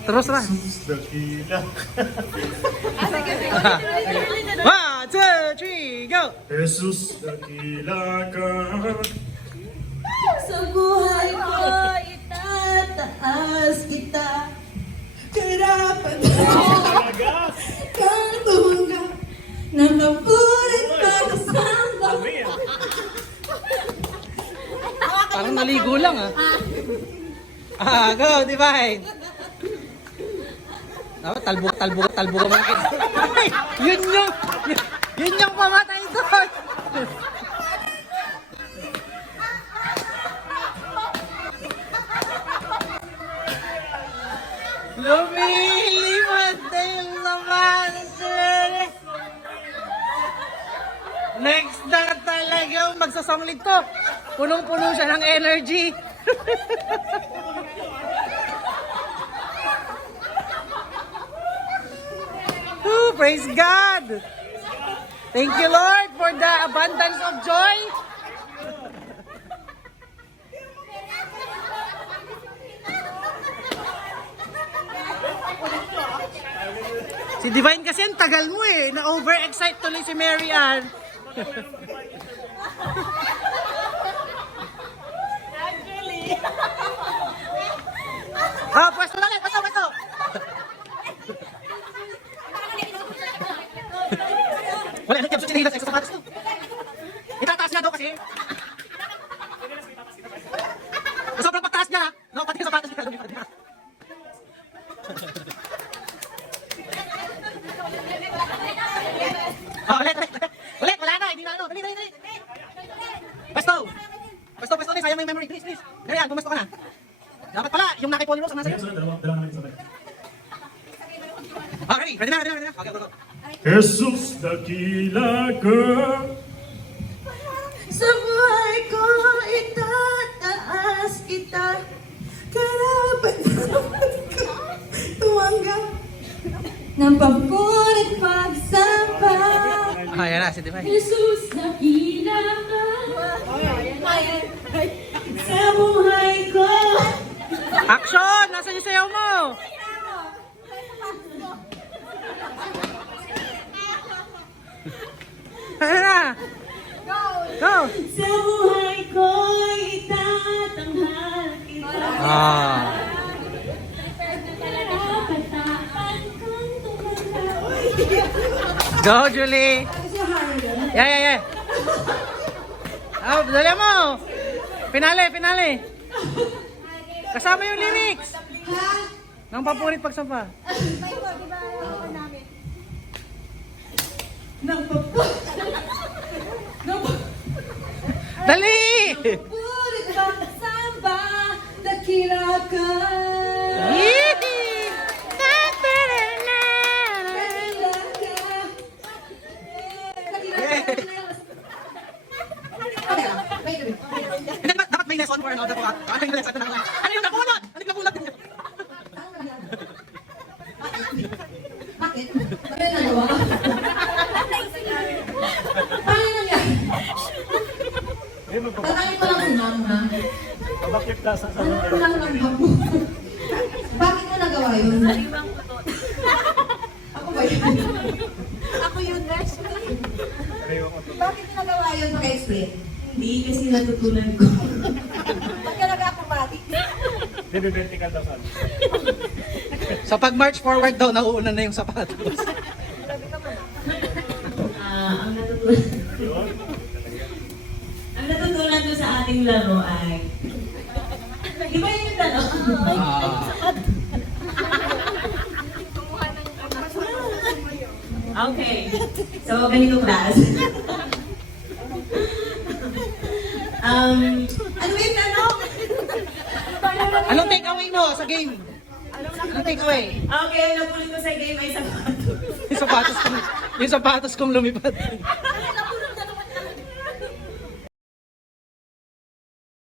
Terus lah. One, two, three, go. Jesus dakilakan. Sa buhay ko, itataas kita. Karapat kang tumanggap ng kapulit pagkasama. Parang naligo lang ah. Go, Divine. Dapat talbo ka mga kids. Yun yung pamatay doon. Lumilipad na yung laman. Next na talaga magsasonglit ko. Punong-puno siya ng energy. Ooh, praise God! Thank you, Lord, for the abundance of joy. Si Divine kasi ang tagal mo eh. Na-overexcite tuloy si Mary Ann. Pwesto lang eh. Pwesto. Wala, nagkabot siya nila sa sapatos to. Itataas niya daw kasi. Sobrang pagtaas niya ha. No, pati yung sapatos niya. Ulit, wala na, hindi na ano. Dali. Pwesto ulit, sayang na yung memory. Please. Dali, gumasto ka na. Dapat pala, yung nakay Polly Rose ang nasa. Okay, ready na. Okay, go. Jesus dakilakan. Sa buhay ko, itataas kita. Karapat ka tumanggap ng papulit pagsamba. Yan na, si Divine. Jesus, nakila ka sa buhay ko. Action! Nasaan yung sayaw mo? Ayan na! Go! Sa buhay ko, itatanghal kita. Go, Julie! Yeah. Dali mo! Finale! Kasama yung lyrics! Nang papulit pagsampa. Dali! Papulit pagsamba, dakila ka. Dapat may lesson for another part. Ano yung lesson na lang? Ano yung napulot? niyo? Bakit? Ano yung nagawa? Paano nangyari? Tatangin ko lang si Ma'am, ha? Bakit nasa sa Ano ko lang ng habo? Bakit mo nagawa yun? Ako ba yun? Ako yun, Nash. Bakit mo nagawa yun? Paka-explain. Hindi, kasi natutunan ko. Ba't ka nag-acrobatic? vertical daw saan? Sa pag-march forward daw, nauuna na yung sapatos. Ang natutunan ko sa ating laro ay... Di ba yun yung tanong? Okay. So, ganito class. Ano yung tanong? Anong take away mo sa game? Anong take away? Okay, napulit ko sa game ay sapatos. Yung sapatos kong lumipad.